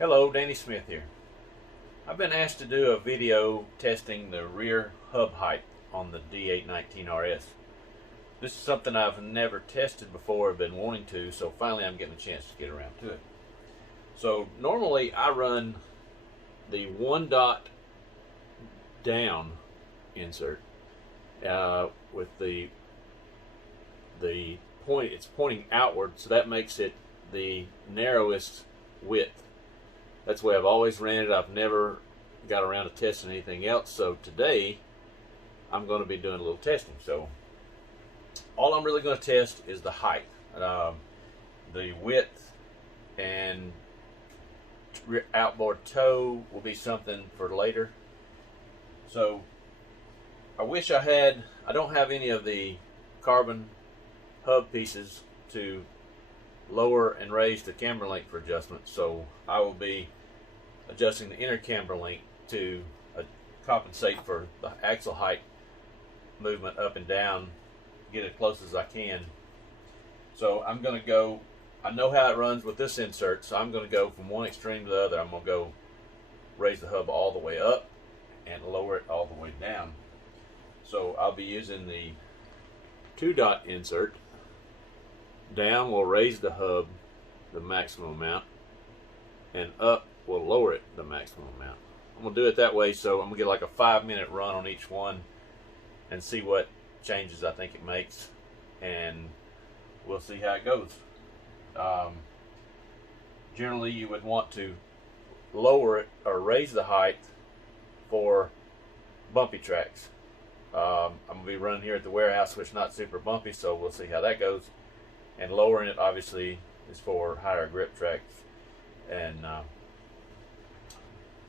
Hello, Danny Smith here. I've been asked to do a video testing the rear hub height on the D819RS. This is something I've never tested before, I've been wanting to, so finally I'm getting a chance to get around to it. So normally I run the 1-dot down insert with the point, it's pointing outward, so that makes it the narrowest width. That's the way I've always ran it. I've never got around to testing anything else. So today I'm going to be doing a little testing. So all I'm really going to test is the height. The width and outboard toe will be something for later. So I wish I don't have any of the carbon hub pieces to lower and raise the camber length for adjustment, so I will be adjusting the inner camber length to compensate for the axle height movement up and down, get as close as I can. So I'm going to go, I know how it runs with this insert, so I'm going to go from one extreme to the other. I'm going to go raise the hub all the way up and lower it all the way down. So I'll be using the 2-dot insert. Down will raise the hub the maximum amount, and up will lower it the maximum amount. I'm going to do it that way, so I'm going to get like a 5-minute run on each one and see what changes I think it makes, and we'll see how it goes. Generally you would want to lower it or raise the height for bumpy tracks. I'm going to be running here at the warehouse, which is not super bumpy, so we'll see how that goes. And lowering it obviously is for higher grip tracks. And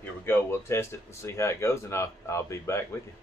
here we go. We'll test it and see how it goes, and I'll be back with you.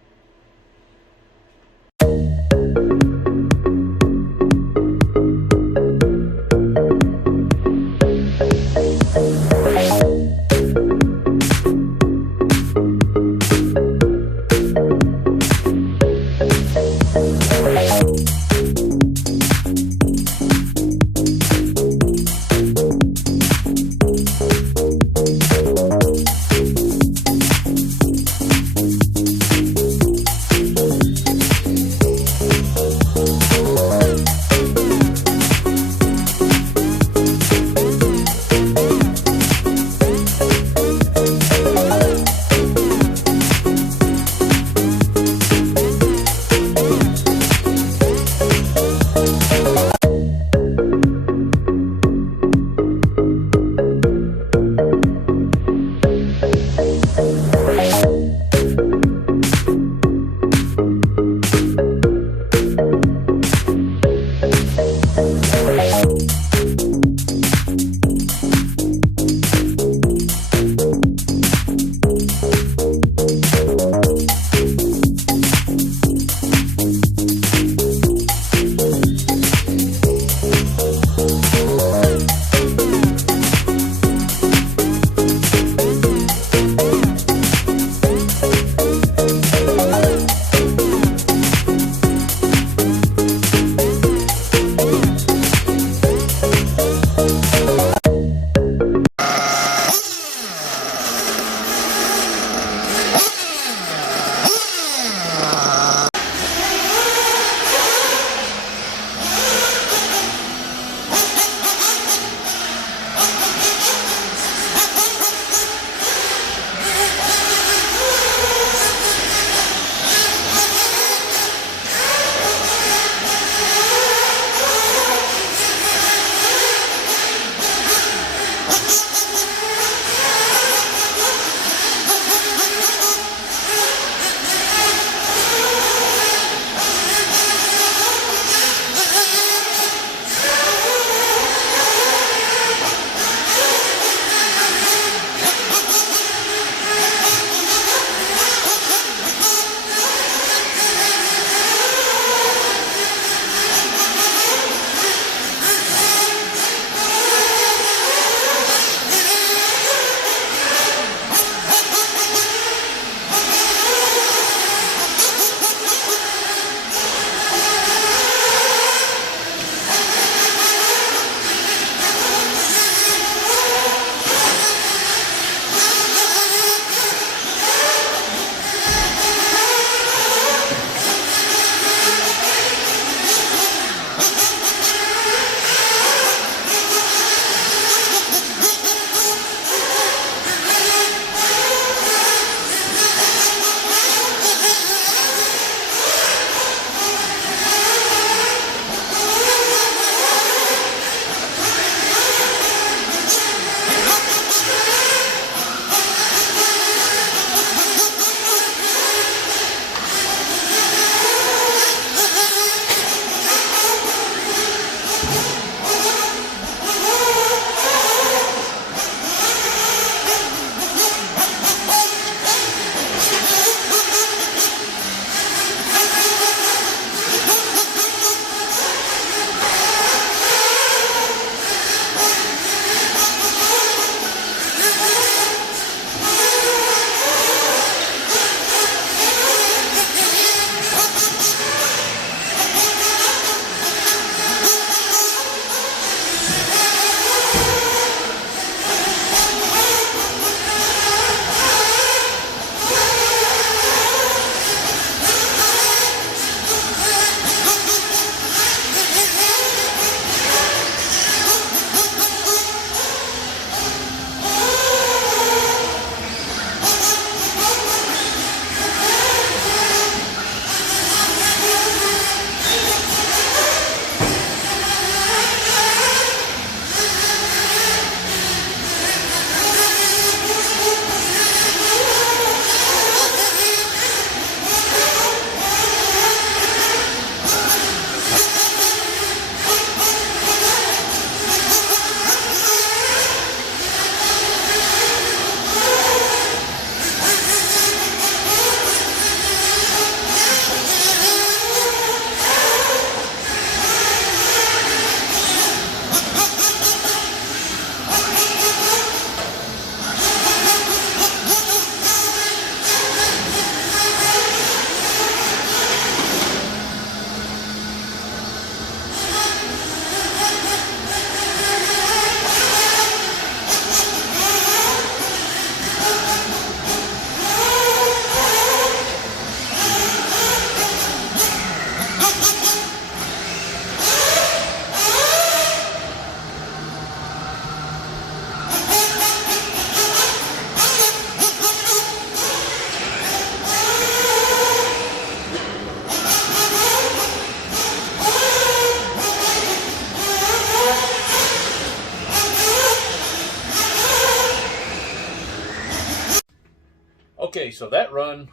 Okay, so that run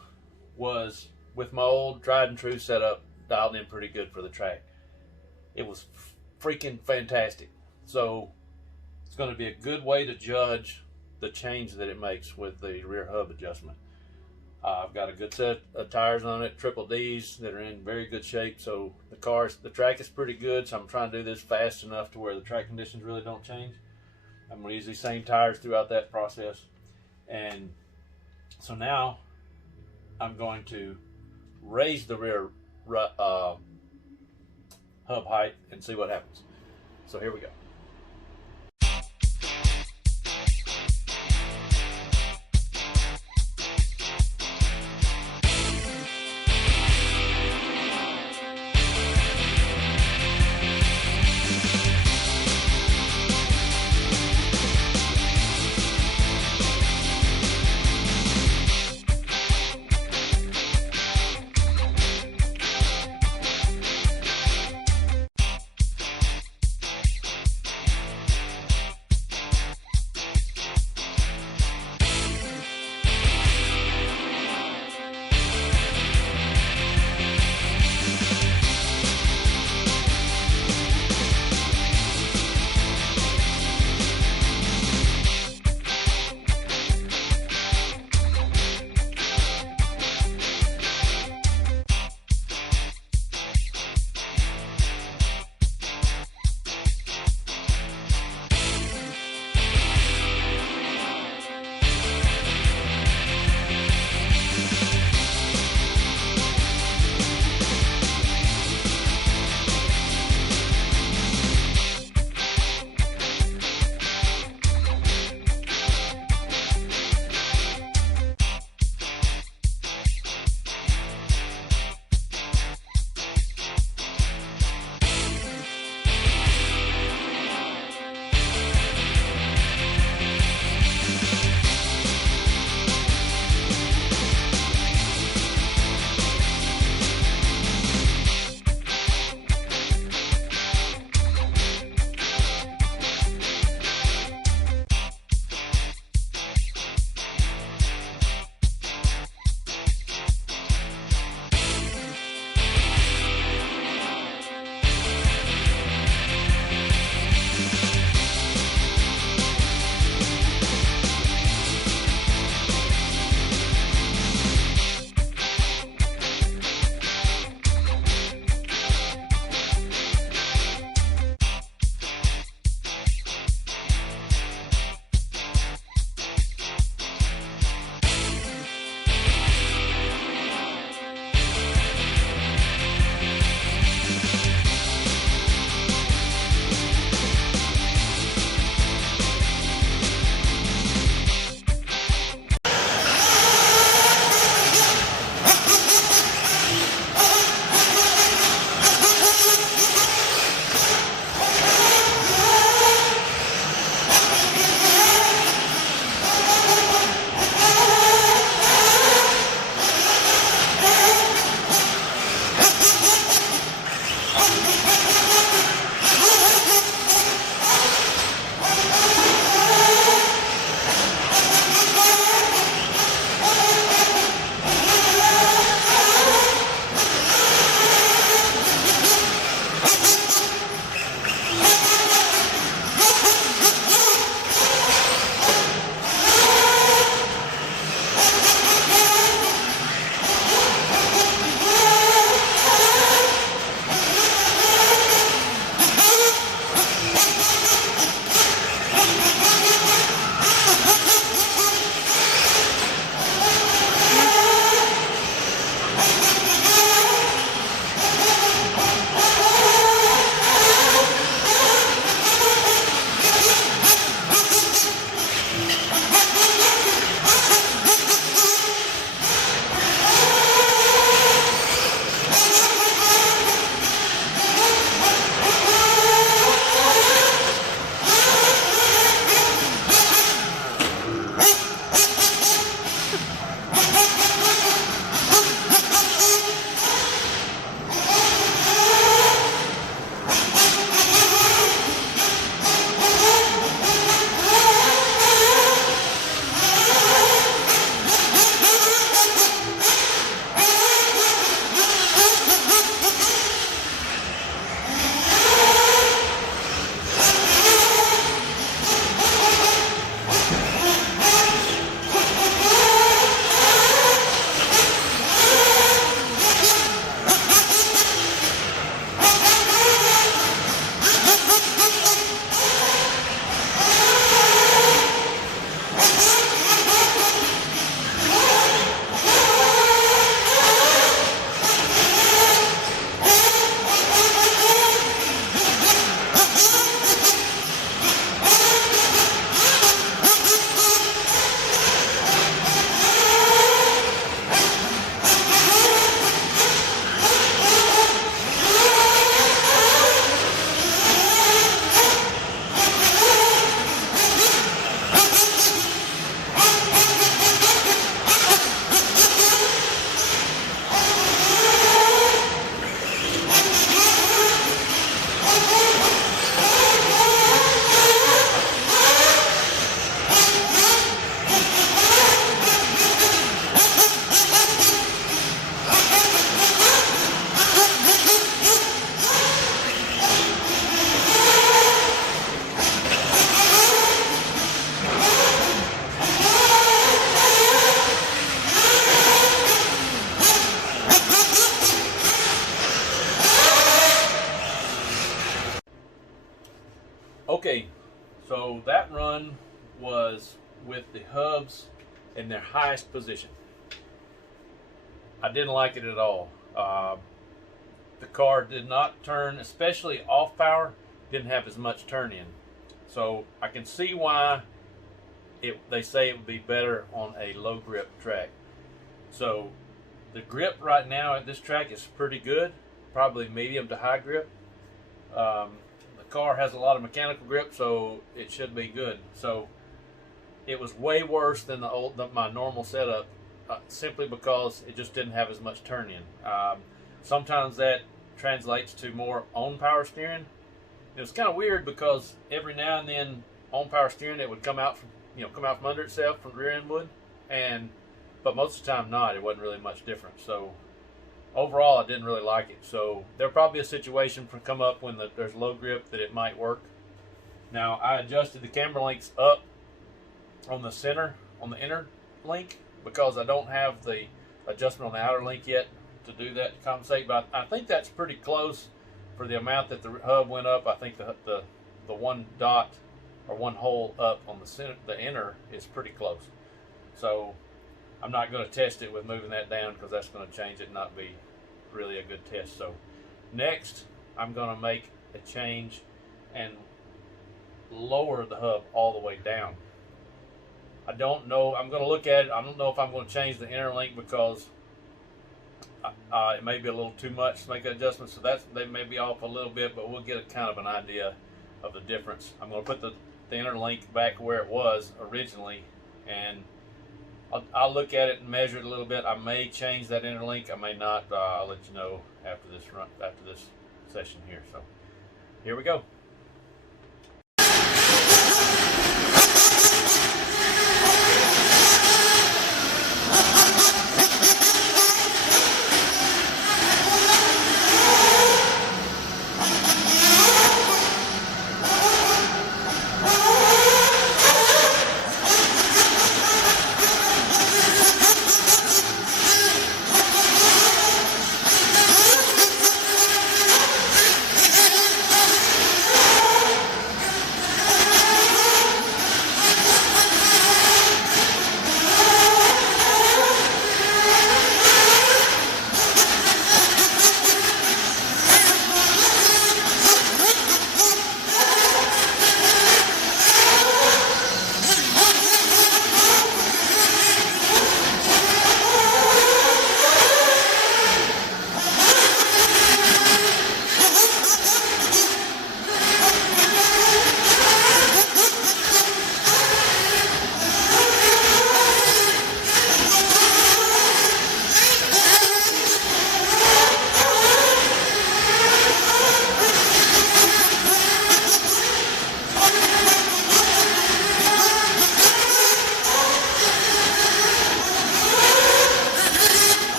was with my old tried and true setup dialed in pretty good for the track. It was freaking fantastic. So it's going to be a good way to judge the change that it makes with the rear hub adjustment. I've got a good set of tires on it, triple D's that are in very good shape. So the track is pretty good. So I'm trying to do this fast enough to where the track conditions really don't change. I'm going to use these same tires throughout that process. And so now I'm going to raise the rear hub height and see what happens. So here we go. was with the hubs in their highest position. I didn't like it at all. The car did not turn, especially off power, didn't have as much turn in. So I can see why they say it would be better on a low grip track. So the grip right now at this track is pretty good, probably medium to high grip. The car has a lot of mechanical grip, so it should be good. So it was way worse than my normal setup, simply because it just didn't have as much turn in. Sometimes that translates to more on power steering. It was kind of weird because every now and then on power steering it would come out from under itself from the rear end would, but most of the time not. It wasn't really much different. So overall, I didn't really like it. So there'll probably be a situation come up when there's low grip that it might work. Now I adjusted the camber links up on the inner link, because I don't have the adjustment on the outer link yet to do that to compensate. But I think that's pretty close for the amount that the hub went up. I think the one dot or one hole up on the inner is pretty close. So I'm not going to test it with moving that down, because that's going to change it and not be really a good test. So next I'm going to make a change and lower the hub all the way down. I don't know. I'm going to look at it. I don't know if I'm going to change the inner link, because it may be a little too much to make that adjustment. So they may be off a little bit, but we'll get a kind of an idea of the difference. I'm going to put the inner link back where it was originally, and I'll look at it and measure it a little bit. I may change that inner link. I may not. I'll let you know after this session here. So here we go.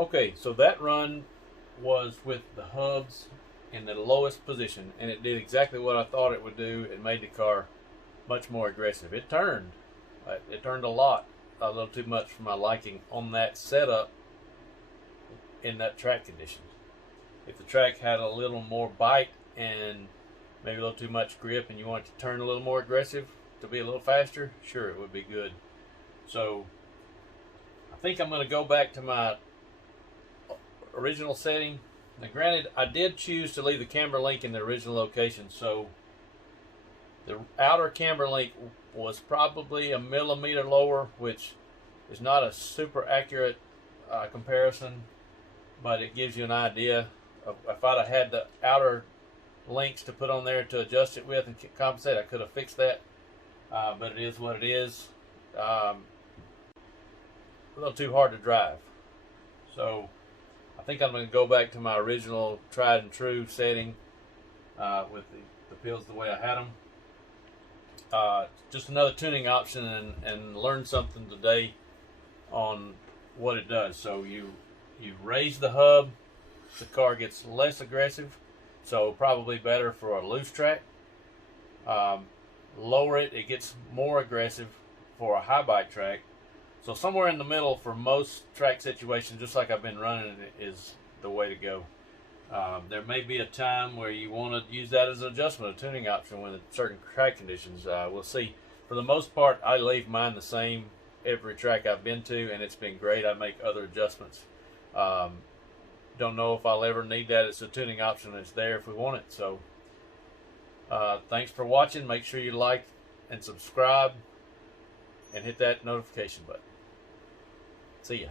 Okay, so that run was with the hubs in the lowest position, and it did exactly what I thought it would do. It made the car much more aggressive. It turned a lot, a little too much for my liking on that setup in that track condition. If the track had a little more bite and maybe a little too much grip and you want it to turn a little more aggressive to be a little faster, sure, it would be good. So I think I'm going to go back to my original setting. Now granted, I did choose to leave the camber link in the original location, so the outer camber link was probably a millimeter lower, which is not a super accurate comparison, but it gives you an idea of if I'd have had the outer links to put on there to adjust it with and compensate, I could have fixed that, but it is what it is. A little too hard to drive, so I think I'm going to go back to my original tried and true setting with the pills the way I had them. Just another tuning option, and learn something today on what it does. So you raise the hub, the car gets less aggressive, so probably better for a loose track. Lower it, it gets more aggressive for a high bite track. So somewhere in the middle for most track situations, just like I've been running, is the way to go. There may be a time where you want to use that as an adjustment, a tuning option with certain track conditions. We'll see. For the most part, I leave mine the same every track I've been to, and it's been great. I make other adjustments. Don't know if I'll ever need that. It's a tuning option. It's there if we want it. So thanks for watching. Make sure you like and subscribe and hit that notification button. See ya.